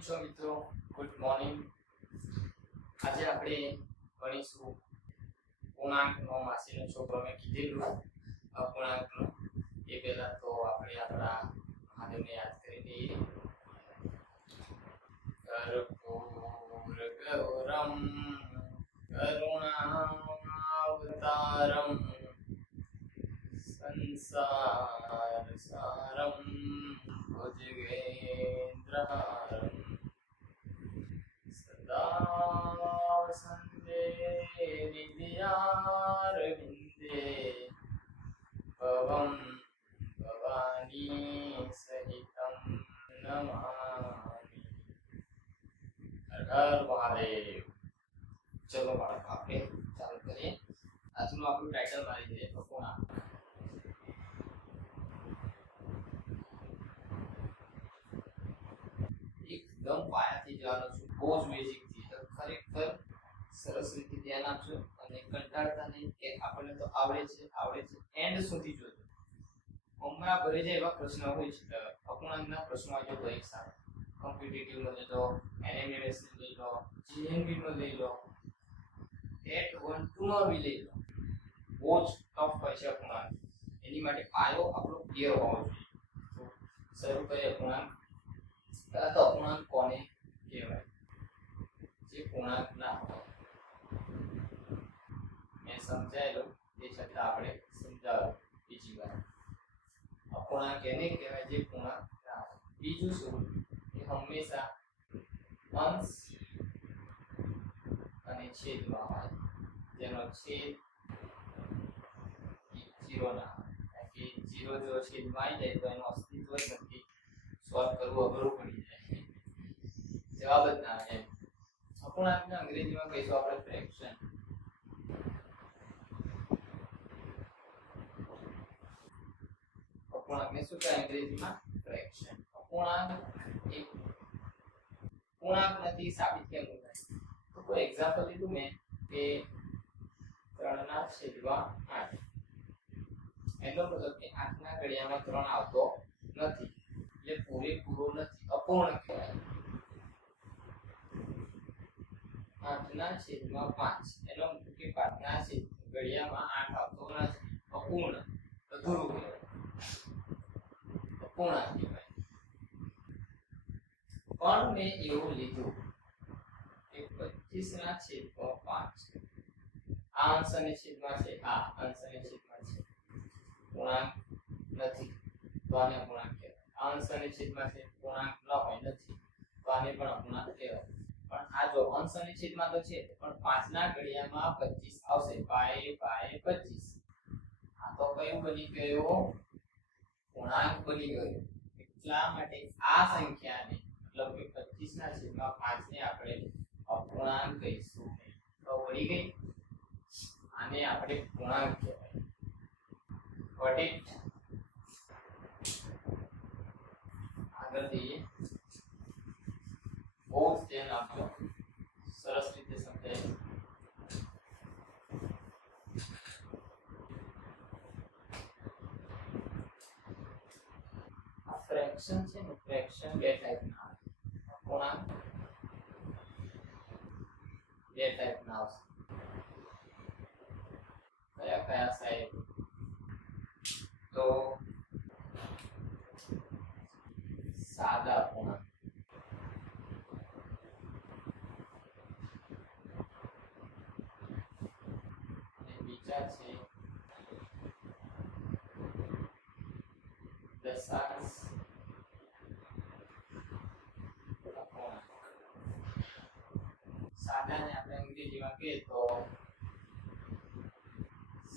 છો મિત્રો? Good morning. આજે આપણે ભણીશું પૂર્ણાંકનો માસીનો છોકરો મેં કીધેલું અપૂર્ણાંકનો. એ પહેલા તો આપણે આપણા મહાદેવને યાદ કરી દઈએ. કર્પૂર ગૌરમ કરુણાવતારમ સંસાર સારમ ભુજગેન્દ્રહારમ સદા વસંતે વિદ્યારવિંદે ભવમ ભવાની સહિતમ નમામિ. હર હર મહાદેવ. ચલો બાળકો, આપણે ચાલુ કરીએ. આજનું આપણું ટાઇટલ મારી દઈએ અપૂર્ણાંક. એકદમ પાયાથી જવાનું છું, બહુ જ બેઝિક થી. ખરેખર સરસ રીતે ધ્યાન આપજો અને કંટાળતા નહીં કે આપણને તો આવડે છે એન્ડ સુધી જોજો. હમણાં ભરી જાય એવા પ્રશ્ન હોય છે. અપૂર્ણાંકના પ્રશ્નો આવજો પરીક્ષા, કોમ્પિટિટિવ નો લઈ લો, એનએમએમએસ લઈ લો, જીએનબી નો લઈ લો, ટેટ 1 2 નો બી લઈ લો. બહુ જ ટફ હોય છે અપૂર્ણાંક. એની માટે પાયો આપણો ક્લિયર હોવો જોઈએ. તો શરૂ કરીએ અપૂર્ણાંક. પહેલા તો અપૂર્ણાંક કોને કહેવાય? જે પૂર્ણાંક ના હોય. મેં સમજાયેલું તે છતાં આપણે સમજાવ્યું બીજી વાર. અપૂર્ણાંક એને કહેવાય જે પૂર્ણાંક ના હોય. બીજું શું? એ હંમેશા અંશ અને છેદમાં હોય, જેનો છેદ 0 ના હોય. કે 0 જો છેદમાં આવી જાય તો એનું અસ્તિત્વ જ નથી. સોલ્વ કરવું અઘરું પડી જાય, જવાબ જ ના આવે. અપૂર્ણાંકને અંગ્રેજીમાં કહીશું આપણે ફ્રેક્શન. અપૂર્ણાંકને શું કહેવાય અંગ્રેજીમાં? ફ્રેક્શન. અપૂર્ણાંક એક પૂર્ણાંક નથી સાબિત કેમ થાય? તો કોઈ એક્ઝામ્પલ લીધું મેં કે 3/8. એનો મતલબ કે 8 ના ઘડિયામાં 3 આવતો નથી, એટલે પૂરેપૂરો નથી, અપૂર્ણ કહેવાય. 8/5 એનો મતલબ કે 5 ના ઘડિયામાં 8 આવતો નથી, અપૂર્ણ, અધૂરું કહેવાય, અપૂર્ણાંક કહેવાય. પણ મેં એવું લીધું કે 25/5 આ અંશ અને છેદમાં છે, આ અંશ અને છેદમાં છે, પૂર્ણાંક નથી, તો આને અપૂર્ણાંક કહેવાય. આ અંશ અને છેદમાં છે, પૂર્ણાંક ન હોય, નથી, તો આને પણ અપૂર્ણાંક કહેવાય. પણ આ જો અંશ અને છેદમાં તો છે, પણ 5 ના ઘડિયામાં 25 આવશે, 5/25. આ તો કયું બની ગયું? પૂર્ણાંક બની ગયું. એટલા માટે આ સંખ્યાને મતલબ કે 25/5 ને આપણે અપૂર્ણાંક કહીશું. તો વળી ગઈ, આને આપણે પૂર્ણાંક કહેવાય. Got it? આગળ જઈએ. બહુ જ ધ્યાન આપજો, સરસ રીતે સમજાય. આ ફ્રેક્શન છે ને, ફ્રેક્શન બે ટાઈપના આવે. અપૂર્ણાંક બે ટાઈપના આવશે. કયા કયા સાહેબ? તો સાદા અપૂર્ણાંક, અને બીજા છે દશાંશ અપૂર્ણાંક. સાદાને આપણે અંગ્રેજીમાં કહીએ તો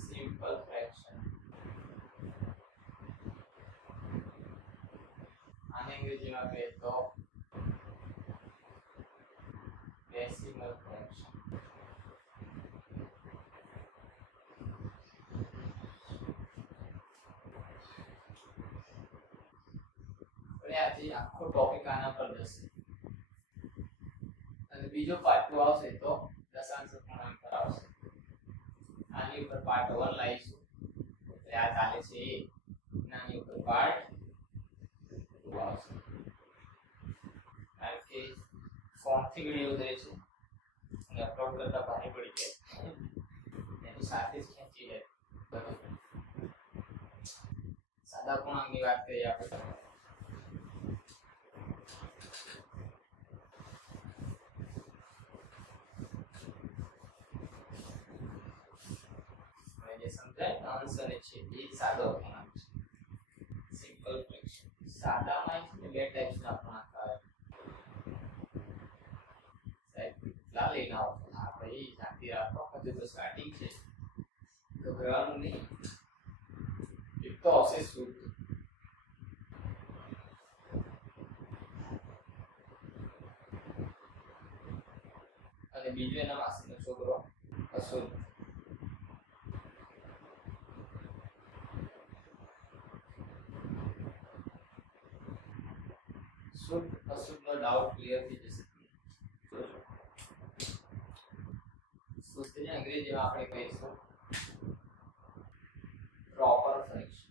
સિમ્પલ ફ્રેક્શન. આને અંગ્રેજીમાં કહીએ તો ડેસિમલ ફ્રેક્શન. આજે આખો ટોપિક આના પર જશે, અને બીજો પાર્ટ 2 આવશે તો દશાંશ અપૂર્ણાંક પર આવશે. આની ઉપર પાર્ટ 1 લાવીશું, એટલે આ ચાલે છે આની ઉપર પાર્ટ 2 આવશે. કારણ કે ફોનથી વિડીયો ઉતરે છે અને અપલોડ કરતા ભારે પડી જાય એની સાથે જ ખેંચી લે. સાદા પૂર્ણાંકની વાત કરીએ આપણે. જે સમજાય અંશ અને છેદ એ સાદો અપૂર્ણાંક છે, સિમ્પલ ફ્રેક્શન. સાદામાં છે બે ટાઈપ્સના અપૂર્ણાંક આવે. સાહેબ કેટલા લઈને આવો આ ભાઈ શાંતિ રાખો, હજુ તો સ્ટાર્ટિંગ છે, ગભરાવાનું નહીં. એક તો હશે શુદ્ધ, અને બીજું એના માસીનો છોકરો અશુદ્ધ. શુદ્ધ અશુદ્ધનો ડાઉટ ક્લિયર થઈ જશે. શુદ્ધને અંગ્રેજીમાં આપણે કહીશું પ્રોપર ફ્રેક્શન.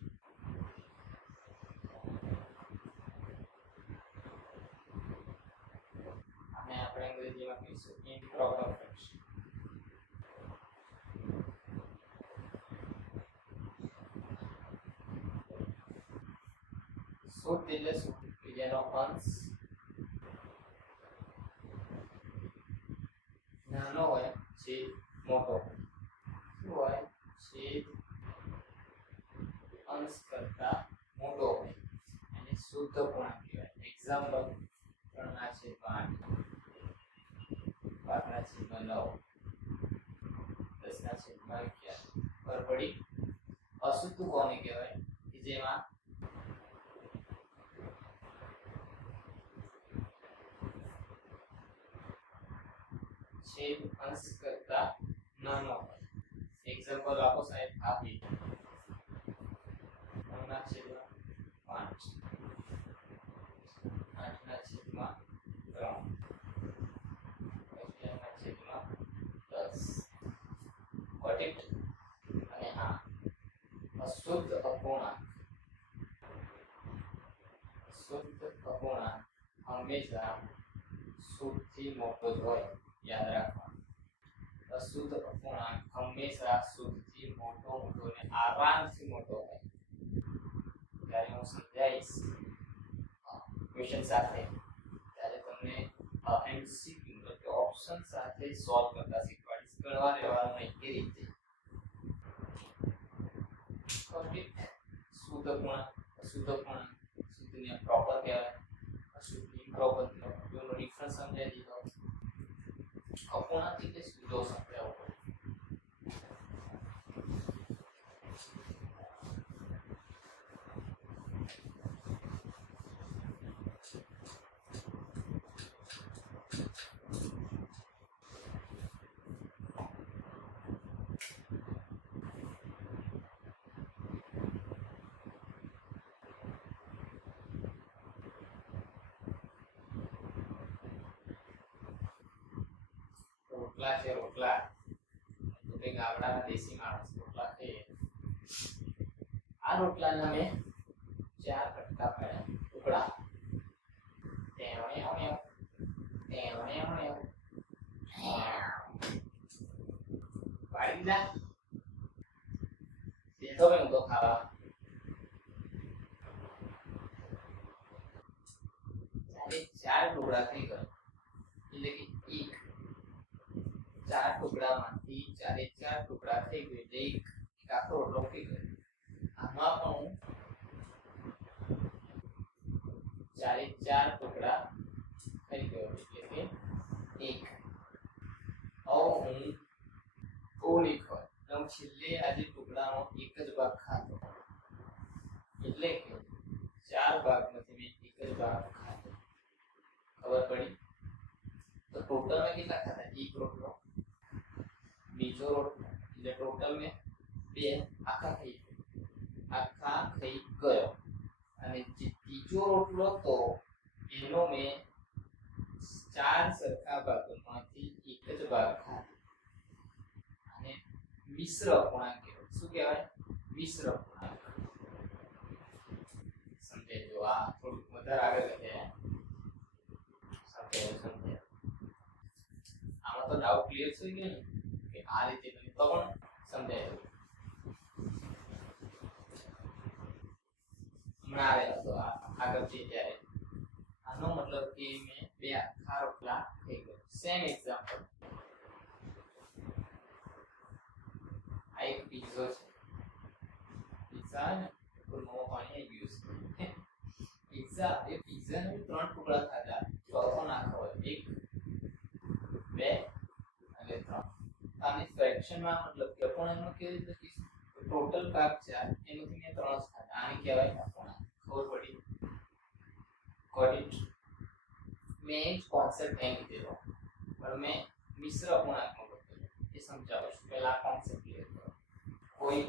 અને આપણે અંગ્રેજીમાં કહીશું ઇમ્પ્રોપર ફ્રેક્શન. શુદ્ધ એટલે શું? જેનો અંશ નાનો હોય, છેદ મોટો હોય. શું હોય? છેદ અંશ કરતા મોટો હોય એને શુદ્ધ પૂર્ણાંક કહેવાય. એક્ઝામ્પલ 3/8, 5/9, 10/11. પર પડી. અશુદ્ધ કોને કહેવાય? કે જેમાં છેદ અંશ કરતા નાનો હોય. એક્ઝામ્પલ આપો સાહેબ. આ બી 3/5, 8/3, 11/10. Got it? અને હા, અશુદ્ધ અપૂર્ણાંક. શુદ્ધ અપૂર્ણાંક હંમેશા શુદ્ધથી મોટો જ હોય. યાદ રાખવાનું, અશુદ્ધ અપૂર્ણાંક હંમેશા શુદ્ધથી મોટો અને આરામથી મોટો હોય. જ્યારે હું સમજાવીશ ક્વેશ્ચન સાથે ત્યારે તમને એમસીક્યુ એટલે કે ઓપ્શન સાથે સોલ્વ કરતા શીખવાડીશ. ગણવા રહેવાનું નહીં એ રીતે. શુદ્ધ અપૂર્ણાંક, અશુદ્ધ અપૂર્ણાંક. શુદ્ધને પ્રોપર કહેવાય, અશુદ્ધ ઇમ્પ્રોપર કહેવાય. બેનો ડિફરન્સ સમજાવી દીધો. અપૂર્ણાંક એટલે શું જો સમજાવો. રોટલા છે, રોટલા. તો કે ગામડાના દેશી માણસ રોટલા ખાઈએ. આ રોટલાના મેં 4 કટકા પાડ્યા, ટુકડા. પાડી દીધા. બેઠો મેં ઊંધો ખાવા. ચાર ટુકડા થઈ ગયા. એટલે કે 4 ટુકડામાંથી 4 ટુકડા થઈ ગયું એટલે એક આખો રોટલો થઈ ગયો. આમાં પણ 4 ટુકડા થઈ ગયો એટલે કે એક. હવે હું લીખો હું છેલ્લે આજે ટુકડાનો એક જ ભાગ ખાતો એટલે કે 4 ભાગમાંથી મેં એક જ ભાગ ખાતો. ખબર પડી? તો टोटल में कितना खाता है? एक रोटलो, बीजो रोटलो એટલે टोटल में 2 આખા થઈ ગયો. અને જે ત્રીજો રોટલો તો એનો મેં 4 સરખા ભાગોમાંથી એક જ ભાગ ખાધો. અને મિશ્ર અપૂર્ણાંક કહેવાય. શું કહેવાય? મિશ્ર અપૂર્ણાંક. સમજાય? જો આ થોડુંક વધારે આગળ વધે. સમજાય? ડાઉટ ક્લિયર થઈ ગયો ને કે આ રીતે બને તો પણ સમજાય જવું. હમણાં આવેલો તો આગળ છે ત્યારે આનો મતલબ કે મેં બે આખા રોટલા થઈ ગયો. સેમ એક્ઝામ્પલ, આ એક પીઝો છે. પીઝા ને મોં પાણી આવી ગયું છે. પીઝા એ પીઝાને 3 ટુકડા ખાધા, ચોથો નાખો હોય 1 2 અને 3. આની ફ્રેક્શનમાં મતલબ કે અપૂર્ણાંકમાં કેવી રીતે લખીશું? ટોટલ ભાગ 4 એમાંથી મેં 3 જ ખાધા. આને કહેવાય અપૂર્ણાંક. ખબર પડી? Got it? મેં જ કોન્સેપ્ટ નહીં લીધેલો પણ મેં મિશ્ર અપૂર્ણાંકમાં બતાવ્યો. એ સમજાવું છું. પહેલા કોન્સેપ્ટ ક્લિયર કરો. કોઈ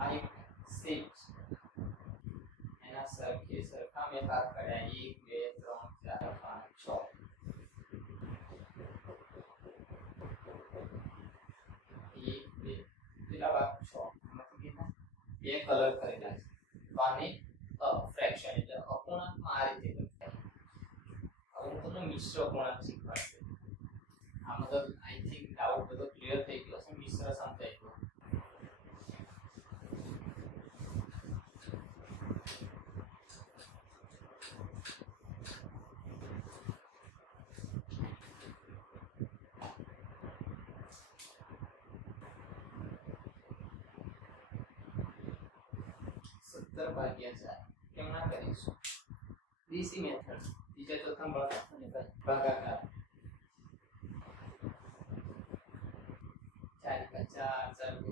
આ એક સીટ એના સરખા મેં ભાગ કર્યા 1 2 3 4 5 6. કેટલા ભાગ? 6. બે કલર કરેલા છે. તો આને ફ્રેક્શન એટલે અપૂર્ણાંકમાં આ રીતે લખાય. હવે હું તમને મિશ્ર અપૂર્ણાંક શીખવાડશે. આ મતલબ આઈ થિંક ડાઉટ બધો ક્લિયર થઈ ગયો છે. મિશ્ર સમજાઈ ગયો. ભાગ્યા 4 કેમ ના કરીશું? દેશી મેથડ. બીજા ચોથા ભણતા ને ભાઈ ભાગાકાર 4 × 4 4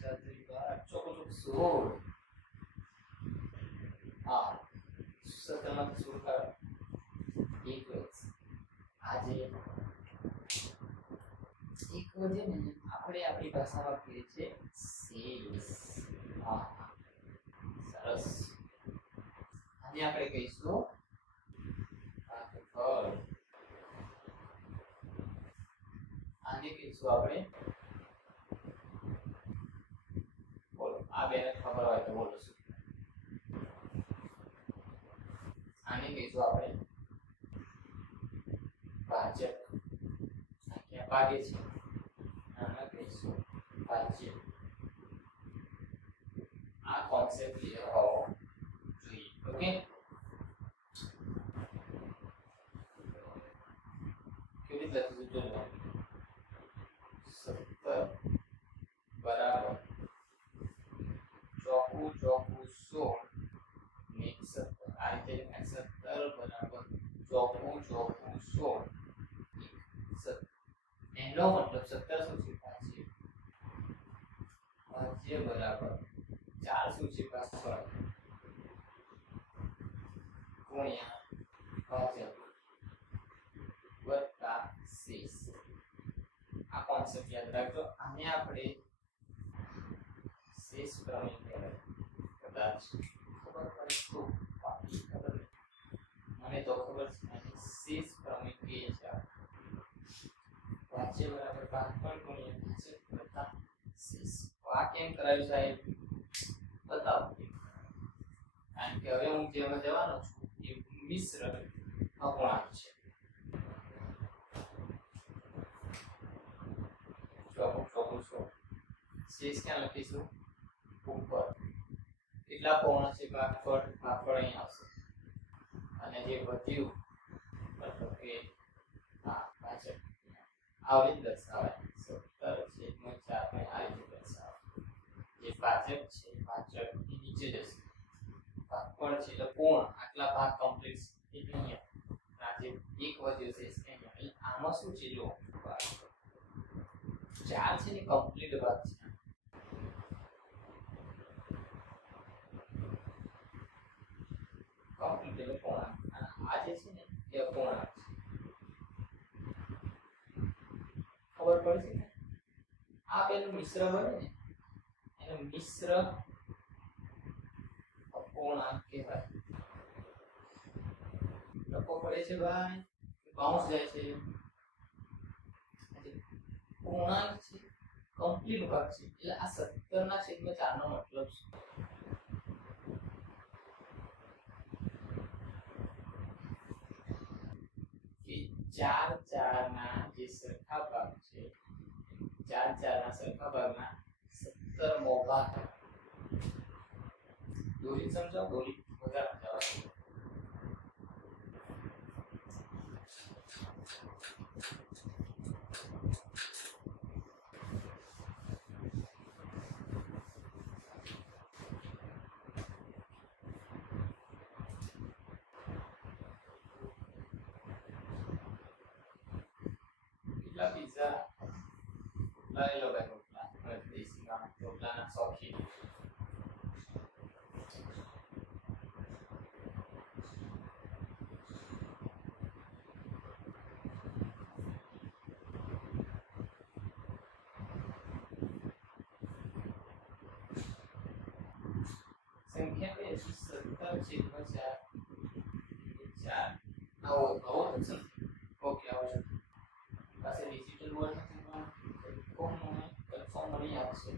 × 8 4 × 16 આ 17 માં 16 કરો. એક આજે એક વધે ને આપણે આપણી ભાષામાં કહીએ છીએ શેષ. હા સરસ. આને આપણે કહીશું ભાગફળ. આને કહીશું આપણે, બોલો આ બેને ખબર હોય તો બોલો શું? આને કહીશું આપણે ભાજક. ક્યાં ભાગે છે? આને કહીશું ભાજ્ય. આ કોન્સેપ્ટ ક્લિયર હોવો જોઈએ. ઓકે, કેવી રીતે લખીશું? જો 17 બરાબર ચોકું 16 ને 17. આ રીતે 17 બરાબર ચોકું 16 એનો મતલબ 17 શું છે? ભાજ્ય બરાબર 4 શું છે? ભાગફળ ગુણ્યા ભાજક વત્તા શેષ. આ કોન્સેપ્ટ યાદ રાખજો. આને આપણે શેષ પ્રમેય કહેવાય. કદાચ ખબર પડે તો બાકી ખબર નહીં. મને તો ખબર છે. આને શેષ પ્રમેય કહીએ છીએ. ભાજ્ય બરાબર ભાગફળ ગુણ્યા ભાજક વત્તા શેષ. આ કેમ કરાયું સાહેબ? બતાવો. કારણ કે હવે હું જેમાં જવાનો છું એ મિશ્ર અપૂર્ણાંક છે. શેષ ક્યાં લખીશું? ઉપર. કેટલા પૂર્ણ છે? ભાગફળ અહીં આવશે. અને જે વધ્યું મતલબ કે હા ભાજક આવી રીતે દર્શાવાય. 17/4 આ રીતે દર્શાવાય. જે ભાજક છે ભાજક એ નીચે જશે. ભાગફળ છે એટલે પૂર્ણ. આટલા ભાગ કમ્પ્લીટ છે એટલે અહીંયા. આ જે એક વધ્યો છે અહીંયા. આમાં શું છે? જો 4 છે ને કમ્પ્લીટ ભાગ છે. કમ્પ્લીટ એટલે પૂર્ણાંક. આ જે છે ને એ અપૂર્ણાંક છે. ખબર પડશે ને? આ પેલું મિશ્ર બને ને એને મિશ્ર અપૂર્ણાંક કહેવાય. લખવો પડે છે ભાઈ, બાઉન્સ જાય છે. પૂર્ણાંક છે, કમ્પ્લીટ ભાગ છે એટલે આ 17/4 નો મતલબ શું? ચાર ચારના જે સરખા ભાગ છે, ચાર ચારના સરખા ભાગના 17મો ભાગ. દોરી સમજાવો, દોરી વધારે સમજાવો. કેટલા પિઝા લઈ લો ભાઈ રોટલા, દેશી રોટલાના શોખીન. સંખ્યા બે 17/4 4 આવો ઓપ્શન. ઓકે આવો છો પાસે ડિજિટલ બોર્ડ નથી કોણ મને કન્ફર્મ મળી આવશે.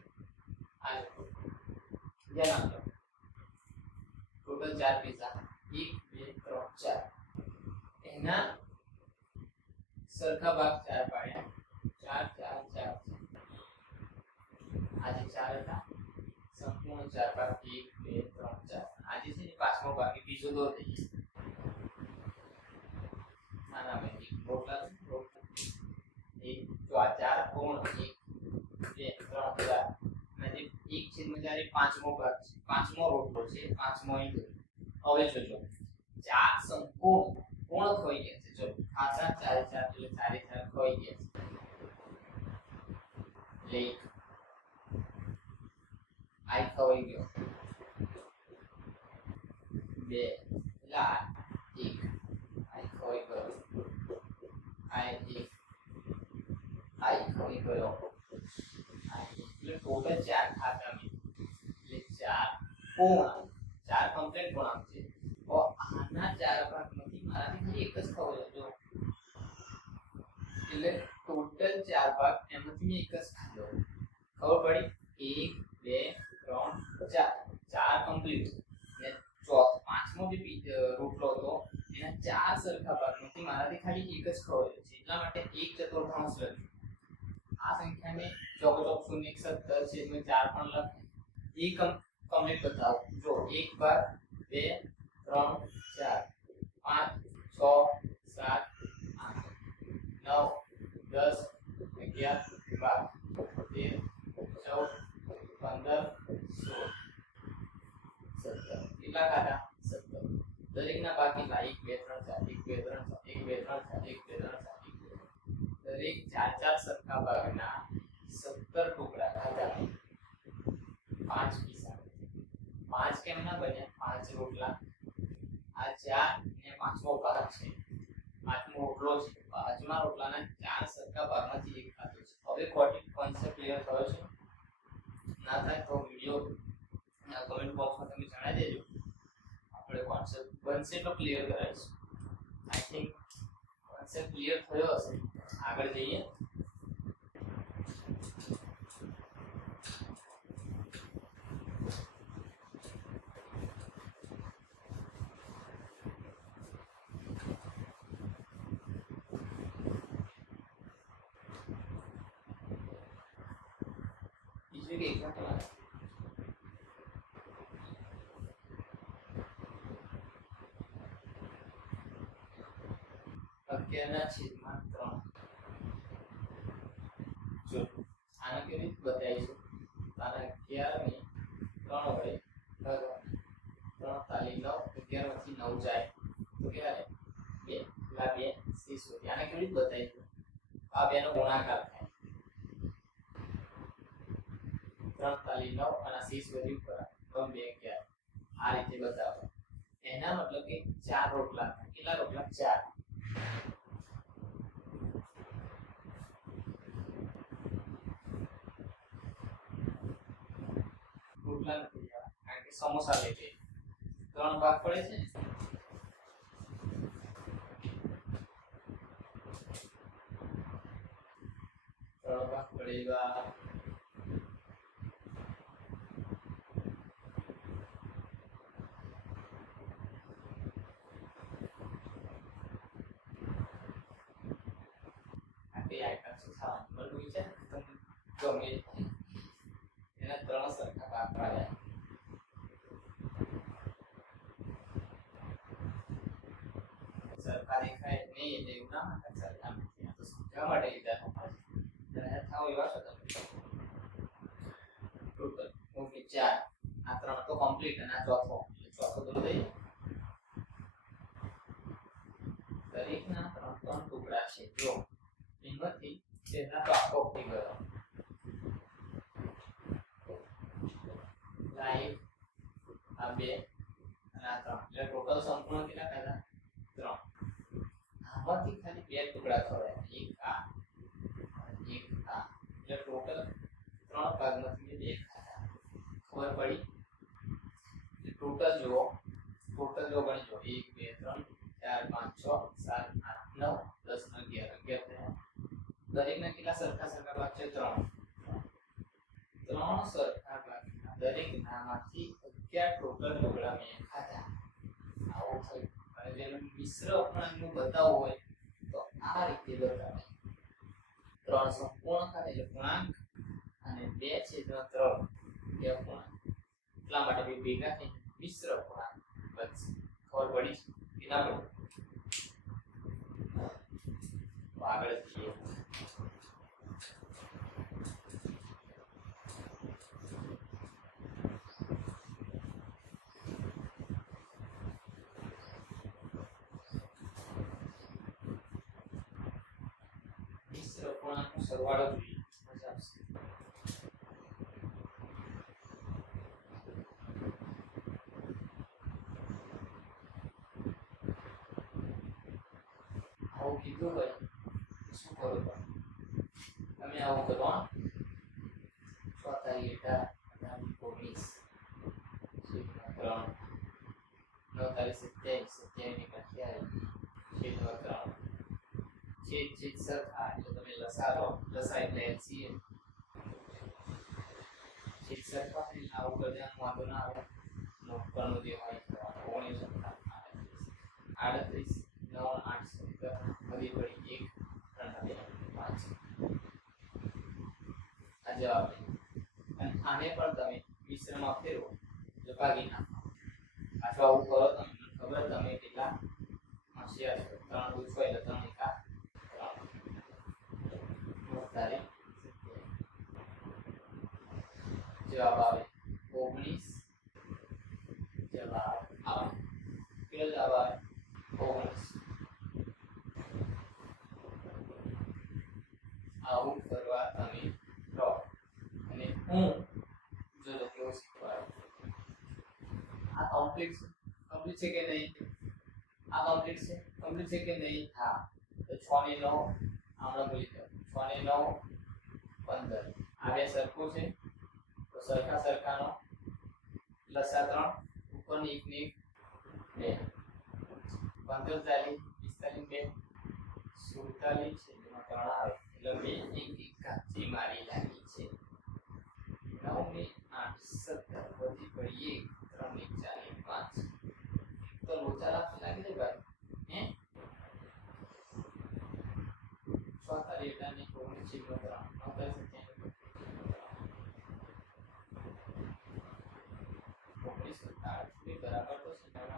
આ જો ધ્યાન આપજો. ટોટલ 4 પિઝા 1 2 3 4 એના સરખા ભાગ 4 પાડ્યા 4 4 4 આજે 4 હતા સંપૂર્ણ 4 ભાગ 1 2 3 4 આજે છે ને પાંચમો ભાગ બીજો દો થઈ ગયો. નાના ભાઈ રોટલા એક જો આ 4 કોણ 1 2 3 4 અને એક છેદમાં 4 એ પાંચમો ભાગ છે, પાંચમો રોટલો છે, પાંચમો અહીં દો. હવે જોજો 4 સંપૂર્ણ કોણ ખોઈ ગયા છે. જો ખાસા 4 4 એટલે 4 4 ખોઈ ગયા છે. એટલે આઈ ખવાઈ ગયો 2 એટલે આ 1 આઈ ખવાઈ ગયો આઈ ખવાઈ ગયો એટલે ટોટલ 4 ખાતા મેં એટલે 4 પૂર્ણાંક 4 કમ્પ્લીટ પૂર્ણાંક છે. તો આના 4 ભાગમાંથી મારાથી ખાલી એક જ ખવાયો જો એટલે ટોટલ 4 ભાગ એમાંથી મેં એક જ ખાધો. ખબર પડી 1 2 3 4 4 કમ્પ્લીટ. ને ચોથો પાંચમો જે રોટલો હતો એના 4 સરખા ભાગમાંથી મારાથી ખાલી એક જ ખવાયો છે. એટલા માટે 1/4 લખ્યું. આ સંખ્યાને ચોક શૂન્ય 17 છે મેં 4 પણ લખાય. એ કમ્પ્લીટ બતાવો. જો 1 ભાગ 2 3 4 5 6 7 8 9 10 11 12 13 14 15 16 17 કેટલા ખાધા 17. દરેકના ભાગ કેટલા 1 2 3 4 1 2 3 4 1 2 3 4 1 2 3 4 દરેક 4 4 સરખા ભાગના 17 ટુકડા ખાધા. 5 પીસા 5 કેમ ના બન્યા 5 રોટલા આ 4 ને પાંચમો ભાગ છે, પાંચમો રોટલો છે. પાંચમા રોટલાના 4 સરખા ભાગમાંથી એક ખાધો છે. હવે કોન્સેપ્ટ ક્લિયર થયો છે? ના થાય તો વિડિયો કમેન્ટ બોક્સમાં તમે જણાવી દેજો. આપણે કોન્સેપ્ટ બનશે તો ક્લિયર કરાવીશું. આઈ થિંક કોન્સેપ્ટ ક્લિયર થયો હશે. આગળ જઈએ. બીજું કે એક્ઝામ્પલ 11/3. જો આને કેવી રીતે બતાવીશું? આને 11 ને 3 વડે ભાગવા. 3 તાલી 9 11 માંથી 9 જાય તો કેટલા રહે 2 પેલા 2 30 વધે. આને કેવી રીતે બતાવીશું? આ બેનો ગુણાકાર થાય 3 તાલી 9 અને 30 વધી ઉપર 3 2 11 આ રીતે બતાવો. એના મતલબ કે 4 રોટલા. કેટલા રોટલા 4. રોટલા નથી કારણ કે સમોસા લે છે 3 ભાગ પડે છે ને. 3 ભાગ પડેગા. ગમે એના 3 સરખા ભાગ પાડ્યા. સરખા દેખાય નહીં એટલે એવું ના માટે સરખા નથી. આ તો સમજાવવા માટે લીધા ત્યારે થાવ એવા છો તમે. Total okay 4. આ 3 તો કમ્પ્લીટ અને આ ચોથો તો દઈ દરેકના 3 ટુકડા છે. જો એમાંથી તેના તો આખો થઈ ગયો. લાઈવ આ 2 અને આ 3 એટલે ટોટલ સંપૂર્ણ કેટલા થયા? 3. આમાંથી ખાલી 2 ટુકડા થયા. એક આ એક આ એટલે ટોટલ 3 ભાગમાંથી 2 ખાયા. ખબર પડી? ટોટલ જો ગણજો 1 2 3 4 5 6 7 8 9 10 11 થયા. દરેકના કેટલા સરખા ભાગ છે? 3 સરખા ભાગના દરેકનામાંથી 11 ટોટલ ટુકડા મેં ખાધા. આવું થયું. અને જેનું મિશ્ર અપૂર્ણાંકનું બતાવવું હોય તો આ રીતે બતાવે. 3 સંપૂર્ણ ખાધા એટલે પૂર્ણાંક અને 2/3 એ અપૂર્ણાંક. એટલા માટે બે ભેગા થઈ મિશ્ર અપૂર્ણાંક બનશે. ખબર પડી કે ના પડી? આગળ જઈએ. મિશ્ર અપૂર્ણાંકનો સરવાળો જોઈએ. મજા આવશે. આવું કીધું હોય શું કરો તમે? આવું કરો. 4 19 9 27 સરખા એટલે તમે લસારો. લસા એટલે LCM. સરખા એટલે આવું બધા વાંધો ના આવે. ઉપરનું જે હોય 19 38 9 8 બધી પડી 1 3 2 5. આ જવાબ. અને આને પણ તમે મિશ્રમાં ફેરવો એટલે ભાગી નાખો. પાછું આવું કરો તમે ખબર તમે કેટલા હોશિયાર છો. 3 પૂછો એટલે 3 એકા 3 જવાબ આવે 19. જવાબ આવે કેટલો જવાબ આવે? 19. આવું કરવા તમે રહો. અને હું જોજો કેવું શીખવાડું. આ કમ્પ્લીટ છે કે નહીં? આ કમ્પ્લીટ છે કે નહીં? હા. તો 6 ને 9 હમણાં ભૂલી જાઓ. 6 ને 9 15. આ બે સરખું છે તો સરખાનો લસા 3 ઉપરની 1 ને 2 15 40 45 2 47 છે જેમાં 3 આવે એટલે 2 1 કાચી મારી લાગી છે. 9 ને 8 17 બધી પડી 1 3 ને 4 5 તો લોચા લાગી દે ભાઈ. હે 46 એટલે ને 19 3 બરાબર તો 9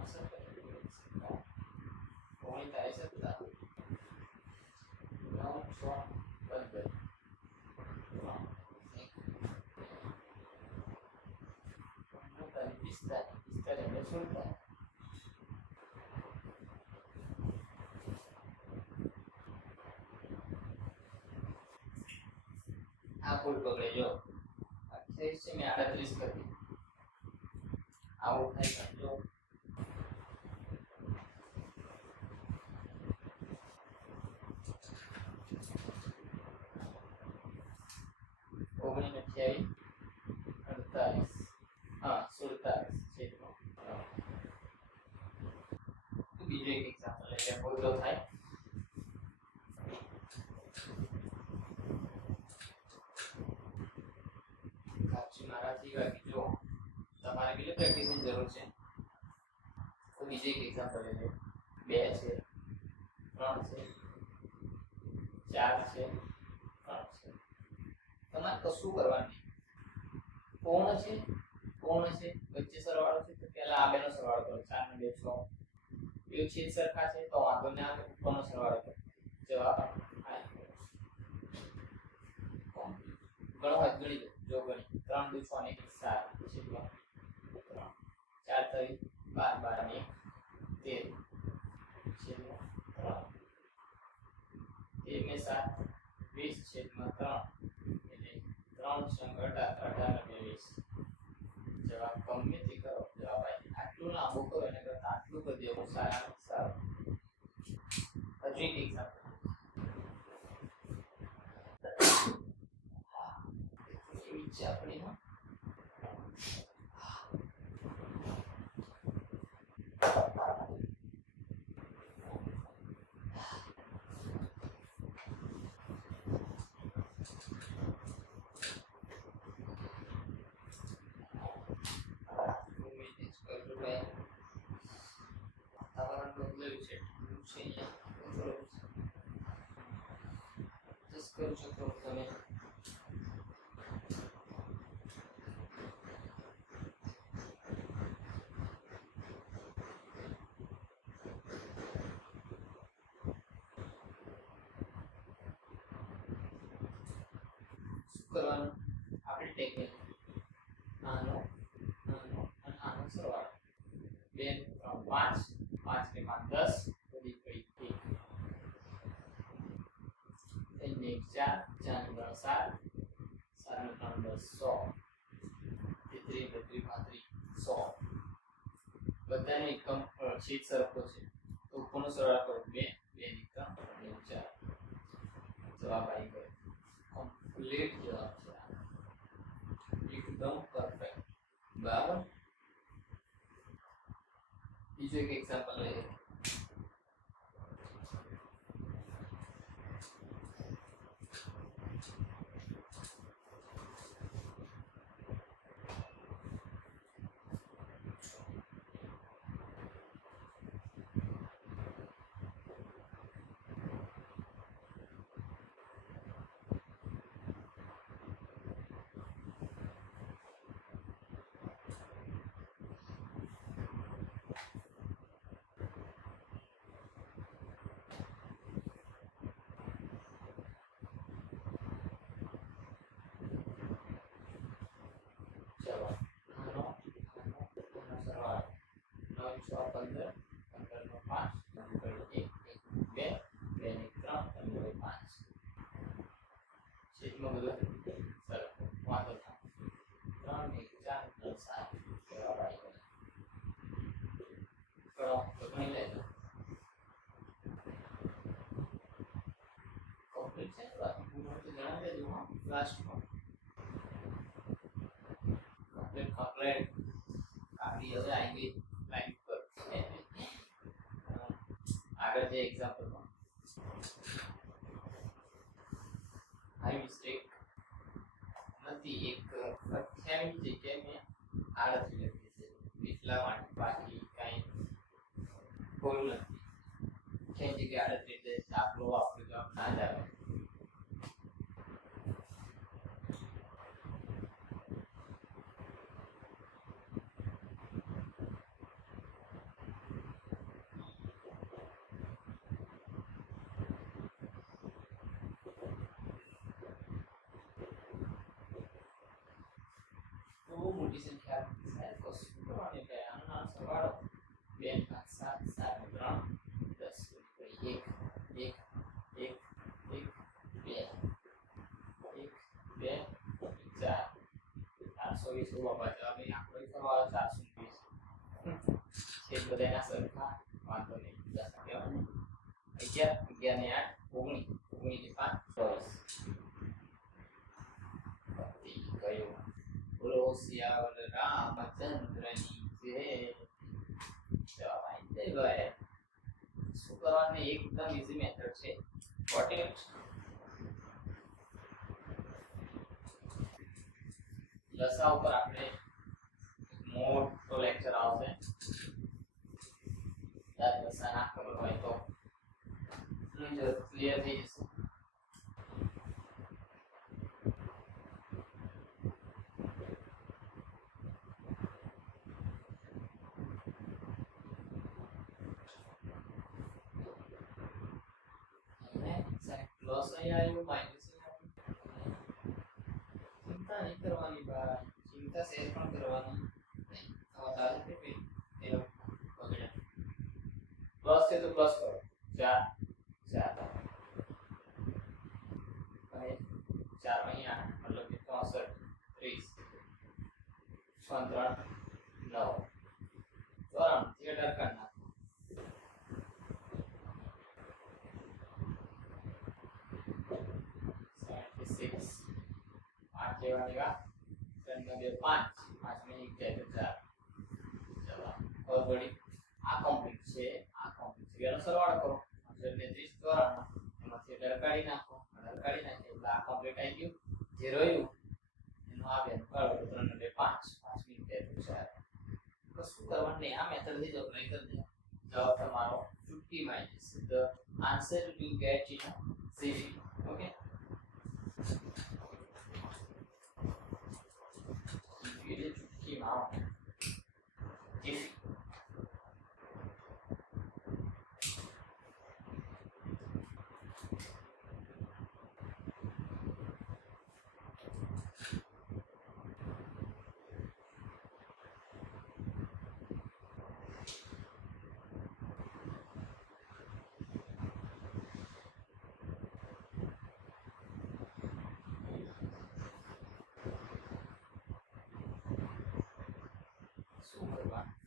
આ ફૂલ પકડે જો 28 છે મેં 38 કરી. આવું થાય સમજો. બીજો એક એક્ઝામ્પલ લઈએ. બોલો થાય. મારાથી બાકી જો તમારે કેટલી પ્રેક્ટિસની જરૂર છે. તો બીજો એક એક્ઝામ્પલ લઈએ. 2 છે 3 છે 4 છે 3 છે. તમારે કશું કરવાનું નહીં. કોણ છે વચ્ચે સરવાળો છે તો પહેલા આ બેનો સરવાળો કરો. 4 ને 2 6. બે છેદ સરખા છે તો વાંધો નહીં આવે, ઉપરનો સરવાળો કરો. જવાબ આ ગણો હોય ગણી લો. જો ગણી 3 દુ 6 ને 7 છેદમાં 3 4 3 12 12 ને 13 છેદમાં 3 13 ને 7 20 છેદમાં 3 એટલે 3 સંગ 18 18 ને 20. જવાબ ગમે તે કરો, જવાબ આવી આટલું લાંબુ કરો એને કરતા આટલું કરી દેવું સારું. હજુ એક એક્ઝામ્પલ એવી છે આપણી કરું છો તો તમે કરવાનું આપણી ટેકનિક આનો અને આનો સરવાળો 2 3 5 5 ને 5 10 બધી પડી 1 3 4 4 ને 7 7 ને 3 10 100 33 32 100 બધાને એકમ છેદ સરખો છે તો ઉપરનો સરવાળો કરો 2 2 ને 3 3 ને 4 જવાબ આવી ગયો. કમ્પ્લીટ જવાબ છે એકદમ પરફેક્ટ. બરાબર. બીજો એક એક્ઝામ્પલ લઈએ. ચલો આનો સરવાળો 9 6 15 15 નો 5 2 2 ને 3 3 5 છેદમાં બધું સરખો વાંધો થાય 3 ને 4 ને 7 જવાબ આવી ગયો. કરો તો ગણી લેજો. કમ્પ્લીટ છે તો બાકી પૂરું તો જણાવી દેજો. હા લાસ્ટમાં કમ્પ્લીટ આપણી હવે આવી ગઈ લાઈન પર. આગળ જે એક્ઝામ્પલમાં હાઈ મિસ્ટેક નથી. એક 28 જગ્યાએ મેં 38 લખી છે એટલા માટે, બાકી કાંઈ ભૂલ નથી. 28 જગ્યાએ 38 એટલે દાખલો આપણો જવાબ ના જ આવે. બહુ મોટી સંખ્યા સાહેબ કશું કરવાની એટલે આનો સરવાળો 2 5 7 7 3 10 1 1 1 1 2 1 2 4 420 બાબા જવાબ અહીં આંકડો સરવાળો 420 છેદ બધાના સરખા વાંધો નહીં 10 કહેવાય ને 11 11 ને 8 19 19 ને 5 24 ગયો. બોલો સિયાવર રામચંદ્રની જય. જવાબ આવી ગયો. શું કરવાનું એકદમ ઈઝી મેથડ છે. 40 લસા ઉપર આપણે મોટો લેક્ચર આવશે. ત્યારે લસા ના ખબર હોય તો ક્લિયર થઈ જશે. પ્લસ અહીંયા આવ્યું માઇનસ ચિંતા નહીં કરવાની ભાઈ, ચિંતા શેર પણ કરવાની નહીં. તારે કે બગડ્યા પ્લસ છે તો પ્લસ કરો 4 4 અને 4 અહીંયા મતલબ કે 64 30 6 9 ચોરાણું થિયેટર કરના 76 5 જેવા 3 2 5 5 ને 1 જાય તો 4 ચલો હવે વળી આ કમ્પ્લીટ છે એનો સરવાળો કરો 30 ચોરાણું એમાંથી ડર કાઢી નાખો એટલે આ કમ્પ્લીટ આવી ગયું જે રહ્યું એનો આ બે કાઢો 3 2 5 5 મિનિટ જાય તો 4 તો શું કરવાનું નહીં આ મેથડ થી જ અપ્લાય કરી દે જવાબ તમારો 50 minus the answer you get in Jiffy. Okay, Jiffy is 50 now. Jiffy.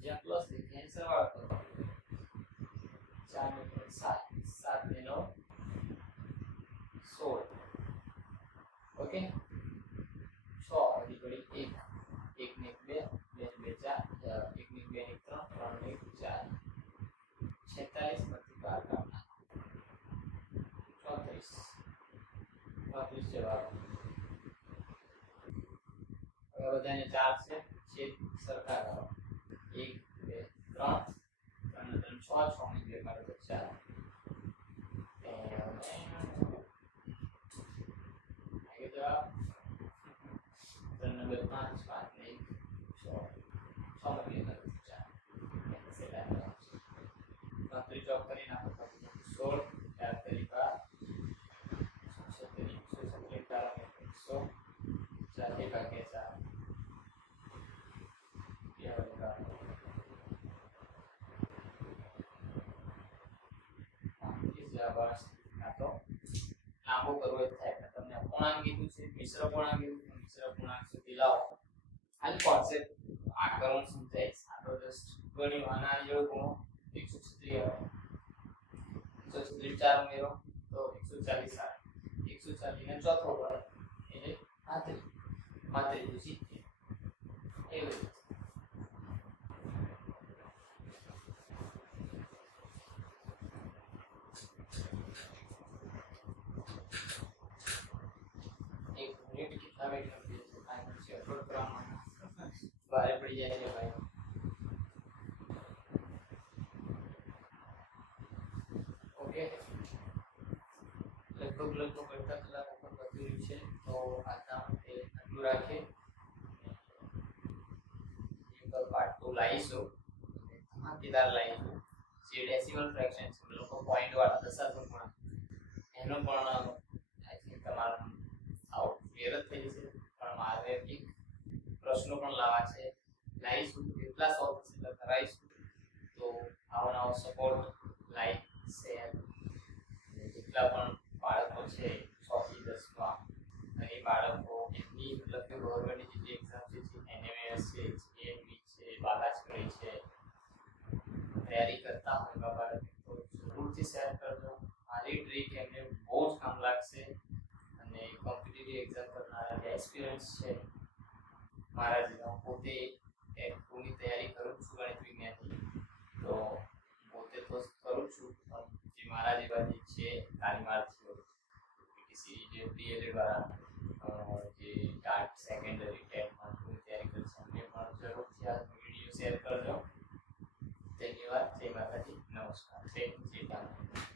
જ્યાં પ્લસ લખીએ સરવાળો કરો 4 ને 7 7 ને 9 16 ઓકે 6 વધી પડી 1 1 ને 2 2 ને 4 1 ને 2 ને 3 3 ને 4 46 માંથી 12 કાઢ નાખો 34 જવાબ હવે બધાને 4 છે છેદ સરખા કરો 1 2 3 3 3 6 6 ની 2 કાઢો તો 4 આगे जवाब 3 ને 2 5 5 ને 1 6 6 में 2 4 ऐसे लाया गणतरी चौक કરી નાખો તો 16 4 તરીકા 70 100 4 ભાગ્યા 4 લાંબો કરવો થાય તમને પૂર્ણાંક કીધું છે મિશ્ર પૂર્ણાંક કીધું મિશ્ર પૂર્ણાંક સુધી લાવો ખાલી કોન્સેપ્ટ આ કરવાનું સમજાય સારો જસ્ટ ગણ્યું આના જેવો ગુણો 136 આવે 136 4 ઉમેરો તો 140 આવે 140 ને ચોથો પડે એટલે 35 એવું बारे पड़ जाएंगे भाई ओके लगभग बढ़ता कलाक पर बची रही है तो આજના માટે આટલું રાખીએ એક પાર્ટ 2 લાવીશું ધમાકેદાર લાવીશું જે ડેસિમલ ફ્રેક્શન છે લોકો પોઈન્ટ વાળા દશાંશ એનો પણ આઈ થિંક તમારું આઉટ ક્લિયર જ થઈ જશે પણ મારે એક પ્રશ્નો પણ લાવવા છે લાવીશું કેટલા સોલ્વ થશે એટલે કરાવીશું તો આવો નવો સપોર્ટ લાઈક શેર જેટલા પણ બાળકો છે 6 થી 10 માં અને બાળકો એમની મતલબ કે ગવર્મેન્ટ જે એક્ઝામ છે એનએમએસ છે જીએમબી છે બાલાચકડી છે તૈયારી કરતા હોય બાળકો તો જરૂરથી શેર કરજો મારી ટ્રીક એમને બહુ જ કામ લાગશે અને કોમ્પિટિટિવ એક્ઝામ કરનારા જે એક્સપિરિયન્સ છે મારા જેવા પોતે એની તૈયારી કરું છું ગણિત વિજ્ઞાનની તો પોતે તો કરું છું પણ જે મારા જેવા જે છે તાલીમાર્થીઓ પીટીસી જે ડીએલએડ વાળા જે ટાટ સેકન્ડરી ટેટમાં તૈયારી કરે છે એમને પણ જરૂરથી આ વિડીયો શેર કરજો ધન્યવાદ જય માતાજી નમસ્કાર થેન્ક યુ